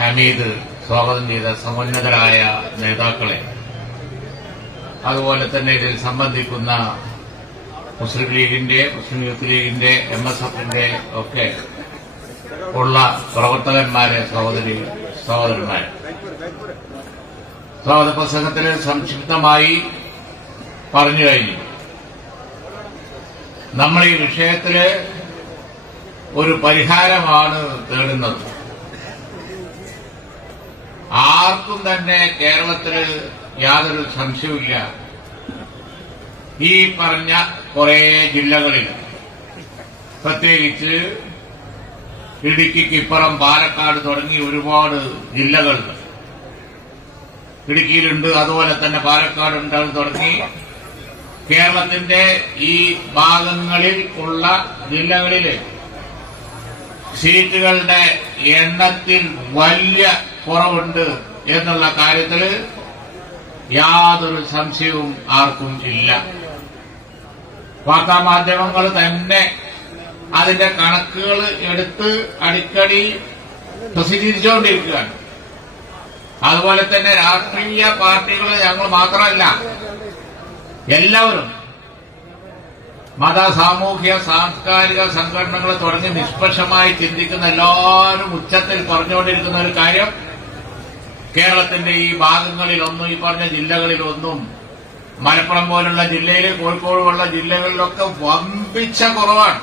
ഹമീദ് സ്വാഗതം ചെയ്ത സമുന്നതരായ നേതാക്കളെ. അതുപോലെ തന്നെ ഇതിൽ സംബന്ധിക്കുന്ന മുസ്ലിം ലീഗിന്റെ മുസ്ലിം യൂത്ത് ലീഗിന്റെ എം എസ് എഫിന്റെ ഒക്കെ ഉള്ള പ്രവർത്തകന്മാരെ സഹോദരി സഹോദരന്മാരെ സ്വാഗത പ്രസംഗത്തിൽ സംക്ഷിപ്തമായി പറഞ്ഞു കഴിഞ്ഞു. നമ്മൾ ഈ വിഷയത്തിൽ ഒരു പരിഹാരമാണ് തേടുന്നത്. ആർക്കും തന്നെ കേരളത്തിൽ യാതൊരു സംശയവുമില്ല. ഈ പറഞ്ഞ കുറെ ജില്ലകളിൽ പ്രത്യേകിച്ച് ഇടുക്കിക്ക് ഇപ്പുറം പാലക്കാട് തുടങ്ങി ഒരുപാട് ജില്ലകൾ ഇടുക്കിയിലുണ്ട് അതുപോലെ തന്നെ പാലക്കാടുണ്ട് തുടങ്ങി കേരളത്തിന്റെ ഈ ഭാഗങ്ങളിൽ ഉള്ള ജില്ലകളിൽ സീറ്റുകളുടെ എണ്ണത്തിൽ വലിയ കുറവുണ്ട് എന്നുള്ള കാര്യത്തിൽ യാതൊരു സംശയവും ആർക്കും ഇല്ല. വാർത്താമാധ്യമങ്ങൾ തന്നെ അതിന്റെ കണക്കുകൾ എടുത്ത് അടിക്കടി പ്രസിദ്ധീകരിച്ചുകൊണ്ടിരിക്കുകയാണ്. അതുപോലെ തന്നെ രാഷ്ട്രീയ പാർട്ടികൾ ഞങ്ങൾ മാത്രമല്ല എല്ലാവരും മത സാമൂഹ്യ സാംസ്കാരിക സംഘടനകൾ തുടങ്ങി നിഷ്പക്ഷമായി ചിന്തിക്കുന്ന എല്ലാവരും ഉച്ചത്തിൽ പറഞ്ഞുകൊണ്ടിരിക്കുന്ന ഒരു കാര്യം കേരളത്തിന്റെ ഈ ഭാഗങ്ങളിലൊന്നും ഈ പറഞ്ഞ ജില്ലകളിലൊന്നും മലപ്പുറം പോലുള്ള ജില്ലയിൽ കോഴിക്കോട് പോലുള്ള ജില്ലകളിലൊക്കെ വമ്പിച്ച കുറവാണ്.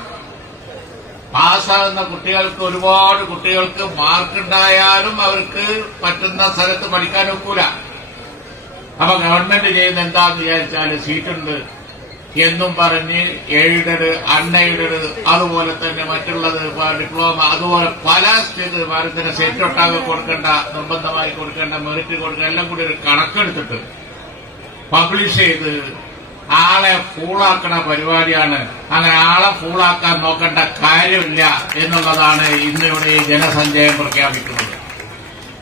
പാസ്സാകുന്ന കുട്ടികൾക്ക് ഒരുപാട് കുട്ടികൾക്ക് മാർക്കുണ്ടായാലും അവർക്ക് പറ്റുന്ന സ്ഥലത്ത് പഠിക്കാൻ ഒക്കൂല. അപ്പൊ ഗവൺമെന്റ് ചെയ്യുന്ന എന്താന്ന് വിചാരിച്ചാൽ സീറ്റുണ്ട്. എന്നും പറഞ്ഞ് എയ്ഡഡ് അൺഎയ്ഡഡ് അതുപോലെ തന്നെ മറ്റുള്ളത് ഡിപ്ലോമ അതുപോലെ പല സ്റ്റേറ്റ് ഭാരതത്തിന് സെറ്റ് ഒട്ടാകെ കൊടുക്കേണ്ട നിർബന്ധമായി കൊടുക്കേണ്ട മെറിറ്റ് കൊടുക്കേണ്ട എല്ലാം കൂടി ഒരു കണക്കെടുത്തിട്ട് പബ്ലിഷ് ചെയ്ത് ആളെ ഫൂളാക്കണ പരിപാടിയാണ്. അങ്ങനെ ആളെ ഫൂളാക്കാൻ നോക്കേണ്ട കാര്യമില്ല എന്നുള്ളതാണ് ഇന്ന് ഇവിടെ ഈ ജനസഞ്ചയം പ്രഖ്യാപിക്കുന്നത്.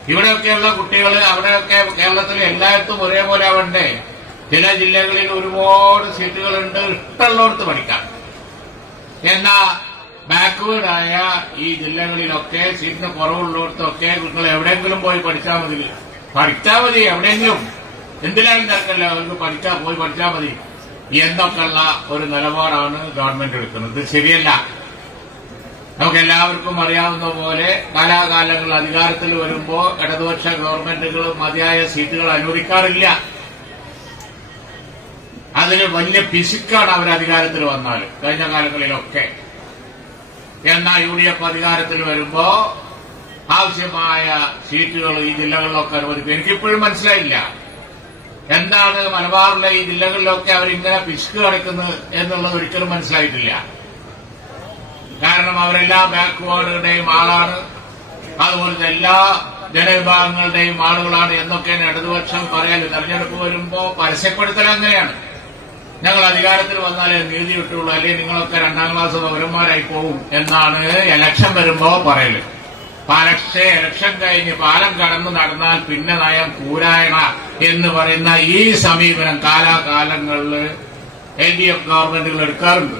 ഇവിടെയൊക്കെയുള്ള കുട്ടികൾ അവിടെയൊക്കെ കേരളത്തിൽ എല്ലായിടത്തും ഒരേപോലെ ആവണ്ടേ? ചില ജില്ലകളിൽ ഒരുപാട് സീറ്റുകളുണ്ട് ഇഷ്ടമുള്ളവർക്ക് പഠിക്കാം. എന്നാ ബാക്ക്വേർഡായ ഈ ജില്ലകളിലൊക്കെ സീറ്റിന് കുറവുള്ളിടത്തൊക്കെ നിങ്ങൾ എവിടെയെങ്കിലും പോയി പഠിച്ചാൽ മതി. പഠിച്ചാൽ മതി എവിടെയെങ്കിലും. എന്തിനാലും തിരക്കല്ല അവർക്ക് പഠിച്ചാൽ പോയി പഠിച്ചാൽ മതി? എന്നൊക്കെയുള്ള ഒരു നിലപാടാണ് ഗവൺമെന്റ് എടുക്കുന്നത്. ശരിയല്ല. നമുക്ക് എല്ലാവർക്കും അറിയാവുന്ന പോലെ കാലാകാലങ്ങൾ അധികാരത്തിൽ വരുമ്പോൾ ഇടതുപക്ഷ ഗവൺമെന്റുകൾ മതിയായ സീറ്റുകൾ അനുവദിക്കാറില്ല. അതിന് വലിയ പിശുക്കാണ് അവർ അധികാരത്തിൽ വന്നാൽ കഴിഞ്ഞ കാലങ്ങളിലൊക്കെ. എന്നാൽ യു ഡി എഫ് അധികാരത്തിൽ വരുമ്പോ ആവശ്യമായ സീറ്റുകൾ ഈ ജില്ലകളിലൊക്കെ അനുവദിക്കും. എനിക്കിപ്പോഴും മനസ്സിലായില്ല. എന്താണ് മലബാറിലെ ഈ ജില്ലകളിലൊക്കെ അവരിങ്ങനെ പിശുക്ക് കളിക്കുന്നത് എന്നുള്ളത് ഒരിക്കലും മനസ്സിലായിട്ടില്ല. കാരണം അവരെല്ലാ ബാക്ക്വേർഡുകളുടെയും ആളാണ്. അതുപോലത്തെ എല്ലാ ജനവിഭാഗങ്ങളുടെയും ആളുകളാണ് എന്നൊക്കെയാണ് ഇടതുപക്ഷം പറയാൻ. തെരഞ്ഞെടുപ്പ് വരുമ്പോ പരസ്യപ്പെടുത്തൽ അങ്ങനെയാണ്. ഞങ്ങൾ അധികാരത്തിൽ വന്നാലേ നീതി കിട്ടുള്ളൂ അല്ലെങ്കിൽ നിങ്ങളൊക്കെ രണ്ടാം ക്ലാസ് പൗരന്മാരായി പോകും എന്നാണ് എലക്ഷൻ വരുമ്പോ പറയൽ. പക്ഷേ എലക്ഷൻ കഴിഞ്ഞ് പാലം കടന്നു നടന്നാൽ പിന്നെ നയം കൂരായണ എന്ന് പറയുന്ന ഈ സമീപനം കാലാകാലങ്ങളിൽ എൽ ഡി എഫ് ഗവൺമെന്റുകൾ എടുക്കാറുണ്ട്.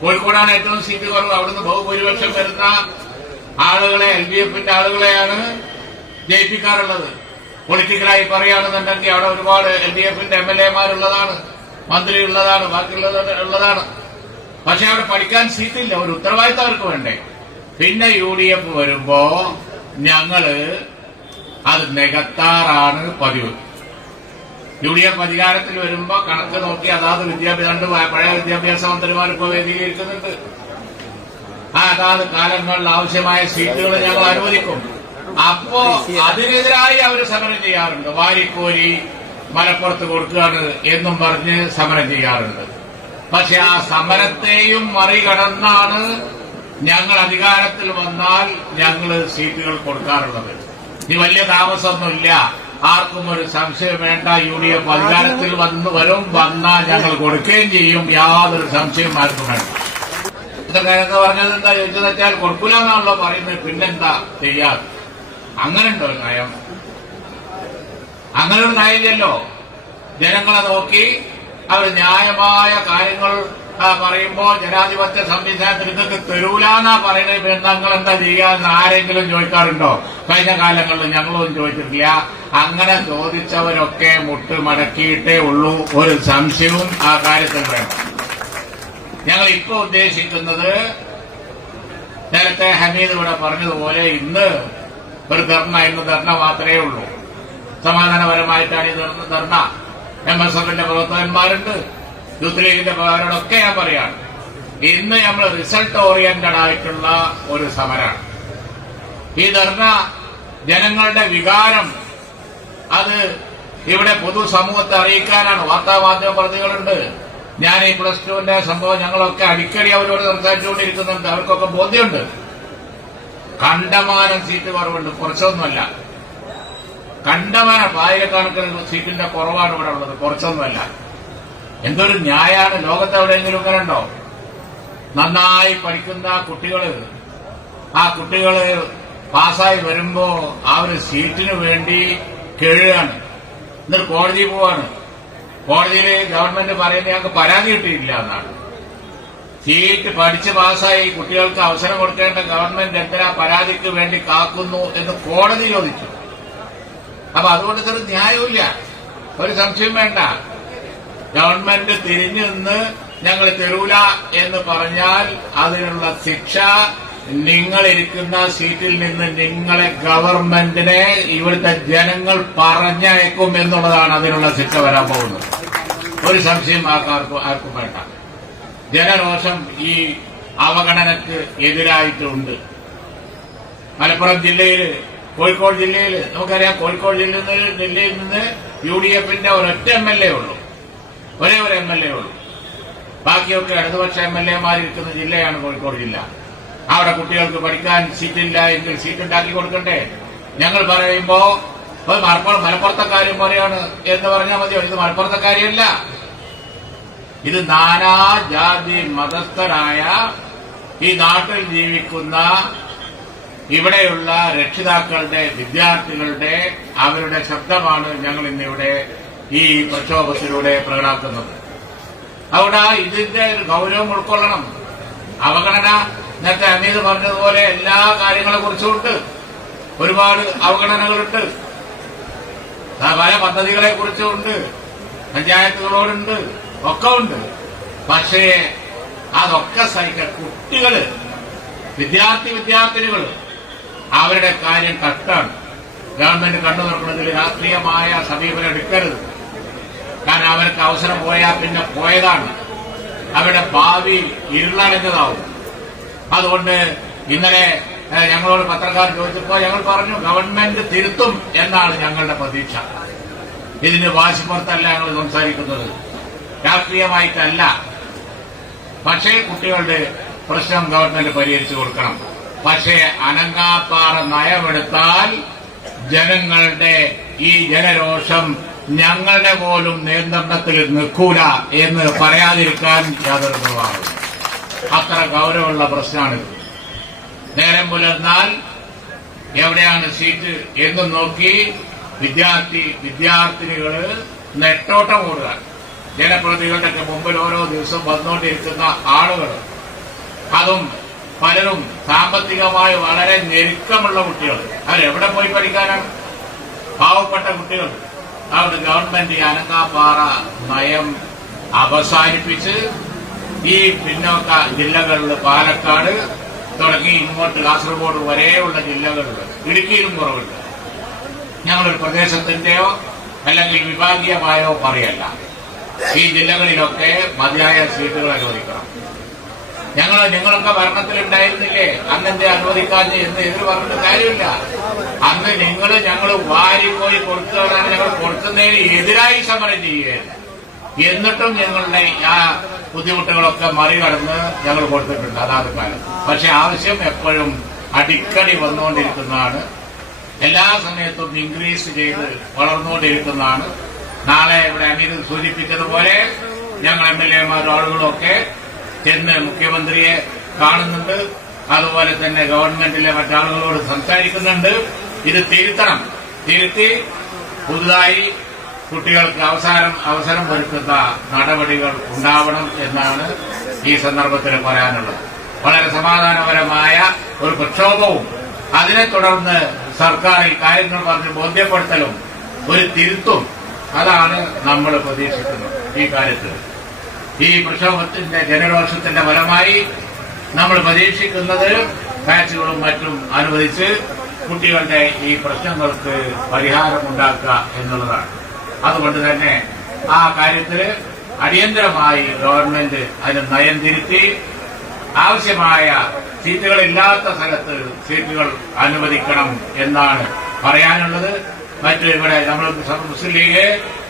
കോഴിക്കോടാണ് ഏറ്റവും സീറ്റ് കുറവ്. അവിടുന്ന് ബഹുഭൂരിപക്ഷം വരുന്ന ആളുകളെ എൽ ഡി എഫിന്റെ ആളുകളെയാണ് ജയിപ്പിക്കാറുള്ളത്. പൊളിറ്റിക്കലായി പറയുകയാണെന്നുണ്ടെങ്കിൽ അവിടെ ഒരുപാട് എൽ ഡി എഫിന്റെ എം എൽ എമാരുള്ളതാണ് മന്ത്രി ഉള്ളതാണ് ബാക്കിയുള്ളത് ഉള്ളതാണ്. പക്ഷെ അവിടെ പഠിക്കാൻ സീറ്റില്ല ഒരു ഉത്തരവാദിത്തം അവർക്ക് വേണ്ടേ? പിന്നെ യു ഡി എഫ് വരുമ്പോ ഞങ്ങൾ അത് നികത്താറാണ് പതിവ്. യു ഡി എഫ് അധികാരത്തിൽ വരുമ്പോ കണക്ക് നോക്കി അതാത് വിദ്യാഭ്യാസ രണ്ട് പഴയ വിദ്യാഭ്യാസ മന്ത്രിമാർ ഇപ്പോൾ വേദീകരിക്കുന്നുണ്ട് ആ അതാത് കാലങ്ങളിൽ ആവശ്യമായ സീറ്റുകൾ ഞങ്ങൾ അനുവദിക്കും. അപ്പോ അതിനെതിരായി അവർ സമരം ചെയ്യാറുണ്ട്. വാരിക്കോരി മലപ്പുറത്ത് കൊടുക്കുകയാണ് എന്നും പറഞ്ഞ് സമരം ചെയ്യാറുണ്ട് പക്ഷെ ആ സമരത്തെയും മറികടന്നാണ് ഞങ്ങൾ അധികാരത്തിൽ വന്നാൽ ഞങ്ങൾ സീറ്റുകൾ കൊടുക്കാറുള്ളത്. ഇനി വലിയ താമസമൊന്നുമില്ല. ആർക്കും ഒരു സംശയം വേണ്ട. യു ഡി എഫ് അധികാരത്തിൽ വന്ന് വരും വന്നാൽ ഞങ്ങൾ കൊടുക്കുകയും ചെയ്യും. യാതൊരു സംശയം ആർക്കും വേണ്ട. ഇതൊക്കെ പറഞ്ഞത് എന്താ ചോദിച്ചതെച്ചാൽ കൊടുക്കൂലെന്നാണല്ലോ പറയുന്നത്. പിന്നെന്താ ചെയ്യാറ് അങ്ങനെയുണ്ടോ നയം? അങ്ങനെ ഒരു നയമില്ലല്ലോ ജനങ്ങളെ നോക്കി അവർ ന്യായമായ കാര്യങ്ങൾ പറയുമ്പോൾ പറയുമ്പോ ജനാധിപത്യ സംവിധാനത്തിൽ ഇതൊക്കെ തരൂലെന്നാ പറയുന്നത്. ബന്ധങ്ങൾ എന്താ ചെയ്യാന്ന് ആരെങ്കിലും ചോദിക്കാറുണ്ടോ? കഴിഞ്ഞ കാലങ്ങളിൽ ഞങ്ങളൊന്നും ചോദിച്ചിട്ടില്ല. അങ്ങനെ ചോദിച്ചവരൊക്കെ മുട്ട് മടക്കിയിട്ടേ ഉള്ളൂ. ഒരു സംശയവും ആ കാര്യത്തിൽ വേണം ഞങ്ങൾ ഇപ്പോൾ ഉദ്ദേശിക്കുന്നത് നേരത്തെ ഹമീദ് ഇവിടെ പറഞ്ഞതുപോലെ ഇന്ന് ഒരു ധർണ ഇന്ന് ധർണ മാത്രമേ ഉള്ളൂ. സമാധാനപരമായിട്ടാണ് ഈ ധർണ എം എസ് എഫിന്റെ പ്രവർത്തകന്മാരുണ്ട്. യൂത്ത് ലീഗിന്റെ പ്രവർത്തകരോടൊക്കെ ഞാൻ പറയാണ്. ഇന്ന് നമ്മൾ റിസൾട്ട് ഓറിയന്റഡ് ആയിട്ടുള്ള ഒരു സമരമാണ് ഈ ധർണ ജനങ്ങളുടെ വികാരം അത് ഇവിടെ പൊതുസമൂഹത്തെ അറിയിക്കാനാണ്. വാർത്താമാധ്യമ പ്രതികളുണ്ട്. ഞാൻ ഈ പ്ലസ് ടുവിന്റെ സംഭവം ഞങ്ങളൊക്കെ അടിക്കടി അവരോട് സംസാരിച്ചുകൊണ്ടിരിക്കുന്നുണ്ട്. അവർക്കൊക്കെ ബോധ്യമുണ്ട്. കണ്ടമാനം സീറ്റ് കുറവുണ്ട്. കുറച്ചൊന്നുമല്ല. കണ്ടമാനം ആയിരക്കണക്കിന് സീറ്റിന്റെ കുറവാണ് ഇവിടെ ഉള്ളത്. കുറച്ചൊന്നുമല്ല. എന്തൊരു ന്യായാണ്. ലോകത്ത് എവിടെയെങ്കിലും ഇങ്ങനെ ഉണ്ടോ നന്നായി പഠിക്കുന്ന കുട്ടികൾ. ആ കുട്ടികൾ പാസ്സായി വരുമ്പോ ആ ഒരു സീറ്റിന് വേണ്ടി കേഴുകയാണ് എന്നിട്ട് കോടതിയിൽ പോവാണ്. കോടതിയിൽ ഗവൺമെന്റ് പറയുന്നത് ഞങ്ങൾക്ക് പരാതി കിട്ടിയില്ല എന്നാണ്. സീറ്റ് പഠിച്ച് പാസ്സായി കുട്ടികൾക്ക് അവസരം കൊടുക്കേണ്ട ഗവൺമെന്റ് എന്തിനാ പരാതിക്ക് വേണ്ടി കാക്കുന്നു എന്ന് കോടതി ചോദിച്ചു. അപ്പൊ അതുകൊണ്ട് ഇതൊരു ന്യായമില്ല ഒരു സംശയം വേണ്ട. ഗവൺമെന്റ് തിരിഞ്ഞു നിന്ന് ഞങ്ങൾ തരൂല എന്ന് പറഞ്ഞാൽ അതിനുള്ള ശിക്ഷ നിങ്ങളിരിക്കുന്ന സീറ്റിൽ നിന്ന് നിങ്ങളെ ഗവൺമെന്റിനെ ഇവിടുത്തെ ജനങ്ങൾ പറഞ്ഞയക്കും എന്നുള്ളതാണ് അതിനുള്ള ശിക്ഷ വരാൻ പോകുന്നത്. ഒരു സംശയം ആർക്കും ആർക്കും വേണ്ട. ജനരോഷം ഈ അവഗണനക്ക് എതിരായിട്ടുണ്ട്. മലപ്പുറം ജില്ലയിൽ കോഴിക്കോട് ജില്ലയിൽ നമുക്കറിയാം കോഴിക്കോട് ജില്ലയിൽ ജില്ലയിൽ നിന്ന് യു ഡി എഫിന്റെ ഒരൊറ്റ എം എൽ എ ഉള്ളൂ. ഒരേ ഒരു എം എൽ എ ഉള്ളൂ. ബാക്കിയൊക്കെ ഇടതുപക്ഷ എം എൽ എമാരിരിക്കുന്ന ജില്ലയാണ് കോഴിക്കോട് ജില്ല. അവിടെ കുട്ടികൾക്ക് പഠിക്കാൻ സീറ്റില്ല എങ്കിൽ സീറ്റ് ഉണ്ടാക്കി കൊടുക്കണ്ടേ? ഞങ്ങൾ പറയുമ്പോ "ഓ, മലപ്പുറം മലപ്പുറത്തെ കാര്യം പറയാണ് എന്ന് പറഞ്ഞാൽ മതിയോ? ഇത് മലപ്പുറത്തെ കാര്യമല്ല ഇത് നാനാ ജാതി മതസ്ഥരായ ഈ നാട്ടിൽ ജീവിക്കുന്ന ഇവിടെയുള്ള രക്ഷിതാക്കളുടെ വിദ്യാർത്ഥികളുടെ അവരുടെ ശബ്ദമാണ് ഞങ്ങൾ ഇന്നിവിടെ ഈ പ്രക്ഷോഭത്തിലൂടെ പ്രകടാക്കുന്നത്. അവിടെ ഇതിന്റെ ഒരു ഗൗരവം ഉൾക്കൊള്ളണം. അവഗണന നേരത്തെ അമീത് പറഞ്ഞതുപോലെ എല്ലാ കാര്യങ്ങളെ കുറിച്ചുമുണ്ട് ഒരുപാട് അവഗണനകളുണ്ട്. പല പദ്ധതികളെ കുറിച്ചുമുണ്ട് പഞ്ചായത്തുകളോടുണ്ട്. ഒക്കെ ഉണ്ട്. പക്ഷേ അതൊക്കെ സഹിക്കാൻ കുട്ടികൾ വിദ്യാർത്ഥി വിദ്യാർത്ഥിനികൾ അവരുടെ കാര്യം കട്ടാണ് ഗവൺമെന്റ് കണ്ടു തുറക്കുന്നതിൽ രാഷ്ട്രീയമായ സമീപനം എടുക്കരുത്. കാരണം അവർക്ക് അവസരം പോയാൽ പിന്നെ പോയതാണ്. അവരുടെ ഭാവി ഇരുളടഞ്ഞതാവും. അതുകൊണ്ട് ഇന്നലെ ഞങ്ങളോട് പത്രക്കാർ ചോദിച്ചപ്പോൾ ഞങ്ങൾ പറഞ്ഞു ഗവൺമെന്റ് തിരുത്തും എന്നാണ് ഞങ്ങളുടെ പ്രതീക്ഷ. ഇതിന് വാശിപ്പുറത്തല്ല ഞങ്ങൾ സംസാരിക്കുന്നത്. രാഷ്ട്രീയമായിട്ടല്ല. പക്ഷേ കുട്ടികളുടെ പ്രശ്നം ഗവൺമെന്റ് പരിഹരിച്ചു കൊടുക്കണം. പക്ഷേ അനങ്ങാപ്പാറ നയമെടുത്താൽ ജനങ്ങളുടെ ഈ ജനരോഷം ഞങ്ങളുടെ പോലും നിയന്ത്രണത്തിൽ നിൽക്കൂല എന്ന് പറയാതിരിക്കാൻ യാതൊരു നിർവാഹം അത്ര ഗൗരവമുള്ള പ്രശ്നമാണിത്. നേരം പുലർന്നാൽ എവിടെയാണ് സീറ്റ് എന്ന് നോക്കി വിദ്യാർത്ഥി വിദ്യാർത്ഥിനികൾ നെട്ടോട്ടം ഓടുക ജനപ്രതികളുടെ മുമ്പിൽ ഓരോ ദിവസം വന്നുകൊണ്ടിരിക്കുന്ന ആളുകൾ അതും പലരും സാമ്പത്തികമായി വളരെ ഞെരുക്കമുള്ള കുട്ടികൾ. അവരെവിടെ പോയി പഠിക്കാനാണ്? പാവപ്പെട്ട കുട്ടികൾ. അവിടെ ഗവൺമെന്റ് ഈ അനങ്ങാപ്പാറ നയം അവസാനിപ്പിച്ച് ഈ പിന്നോക്ക ജില്ലകളിൽ പാലക്കാട് തുടങ്ങി ഇങ്ങോട്ട് കാസർഗോഡ് വരെയുള്ള ജില്ലകളിൽ ഇടുക്കിയിലും കുറവുണ്ട്. ഞങ്ങളൊരു പ്രദേശത്തിന്റെയോ അല്ലെങ്കിൽ വിഭാഗീയമായോ പറയല്ല. ഈ ജില്ലകളിലൊക്കെ മതിയായ സീറ്റുകൾ അനുവദിക്കണം ഞങ്ങൾ നിങ്ങളൊക്കെ ഭരണത്തിലുണ്ടായിരുന്നില്ലേ? അന്നെന്തേ അനുവദിക്കാഞ്ഞ് എന്ന് എതിര് പറഞ്ഞിട്ട് കാര്യമില്ല. അന്ന് നിങ്ങൾ ഞങ്ങൾ വാരിപ്പോയി കൊടുത്തവരാണ് ഞങ്ങൾ കൊടുക്കുന്നതിന് എതിരായി സമരം ചെയ്യുകയാണ്. എന്നിട്ടും ഞങ്ങളുടെ ആ ബുദ്ധിമുട്ടുകളൊക്കെ മറികടന്ന് ഞങ്ങൾ കൊടുത്തിട്ടുണ്ട്. അതാത് കാലം പക്ഷെ ആവശ്യം എപ്പോഴും അടിക്കടി വന്നുകൊണ്ടിരിക്കുന്നതാണ്. എല്ലാ സമയത്തും ഇൻക്രീസ് ചെയ്ത് വളർന്നുകൊണ്ടിരിക്കുന്നതാണ്. നാളെ ഇവിടെ അമീത് സൂചിപ്പിച്ചതുപോലെ ഞങ്ങൾ എം എൽ എമാരും ആളുകളും ഒക്കെ ചെന്ന് മുഖ്യമന്ത്രിയെ കാണുന്നുണ്ട്. അതുപോലെ തന്നെ ഗവൺമെന്റിലെ മറ്റാളുകളോട് സംസാരിക്കുന്നുണ്ട്. ഇത് തിരുത്തണം. തിരുത്തി പുതുതായി കുട്ടികൾക്ക് അവസാനം അവസരം ഒരുക്കുന്ന നടപടികൾ ഉണ്ടാവണം എന്നാണ് ഈ സന്ദർഭത്തിൽ പറയാനുള്ളത്. വളരെ സമാധാനപരമായ ഒരു പ്രക്ഷോഭവും അതിനെ തുടർന്ന് സർക്കാർ ഈ കാര്യങ്ങൾ പറഞ്ഞ് ബോധ്യപ്പെടുത്തലും ഒരു തിരുത്തും അതാണ് നമ്മൾ പ്രതീക്ഷിക്കുന്നത് ഈ കാര്യത്തിൽ. ഈ പ്രക്ഷോഭത്തിന്റെ ജനരോഷത്തിന്റെ ഫലമായി നമ്മൾ പ്രതീക്ഷിക്കുന്നത് ബാച്ചുകളും മറ്റും അനുവദിച്ച് കുട്ടികളുടെ ഈ പ്രശ്നങ്ങൾക്ക് പരിഹാരമുണ്ടാക്കുക എന്നുള്ളതാണ്. അതുകൊണ്ട് തന്നെ ആ കാര്യത്തിൽ അടിയന്തരമായി ഗവൺമെന്റ് അതിന് നയം തിരുത്തി ആവശ്യമായ സീറ്റുകളില്ലാത്ത സ്ഥലത്ത് സീറ്റുകൾ അനുവദിക്കണം എന്നാണ് പറയാനുള്ളത്. മറ്റു ഇവിടെ നമ്മൾ മുസ്ലിം ലീഗ്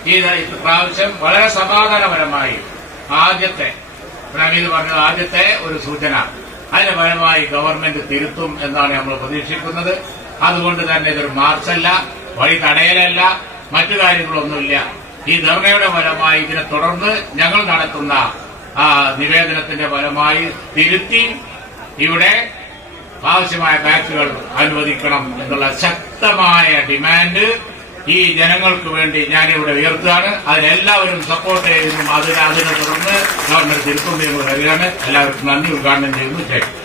ഈ പ്രാവശ്യം വളരെ സമാധാനപരമായി ആദ്യത്തെ പ്രമീത് പറഞ്ഞത് ആദ്യത്തെ ഒരു സൂചന. അതിന് ഫലമായി ഗവൺമെന്റ് തിരുത്തും എന്നാണ് നമ്മൾ പ്രതീക്ഷിക്കുന്നത്. അതുകൊണ്ട് തന്നെ ഇതൊരു മാർച്ചല്ല വഴി തടയലല്ല മറ്റു കാര്യങ്ങളൊന്നുമില്ല. ഈ ധർണയുടെ ഫലമായി ഇതിനെ തുടർന്ന് ഞങ്ങൾ നടത്തുന്ന നിവേദനത്തിന്റെ ഫലമായി തിരുത്തി ഇവിടെ ആവശ്യമായ ബാച്ചുകൾ അനുവദിക്കണം എന്നുള്ള ശക്തമായ ഡിമാൻഡ് ഈ ജനങ്ങൾക്ക് വേണ്ടി ഞാനിവിടെ ഉയർത്തുകയാണ്. അതിനെല്ലാവരും സപ്പോർട്ട് ചെയ്യുന്നു അതിന് അതിനെ തുടർന്ന് ഗവൺമെന്റ് തിരുത്തും എന്ന് എല്ലാവർക്കും നന്ദി. ഉദ്ഘാടനം ചെയ്യുന്നു. ജയ്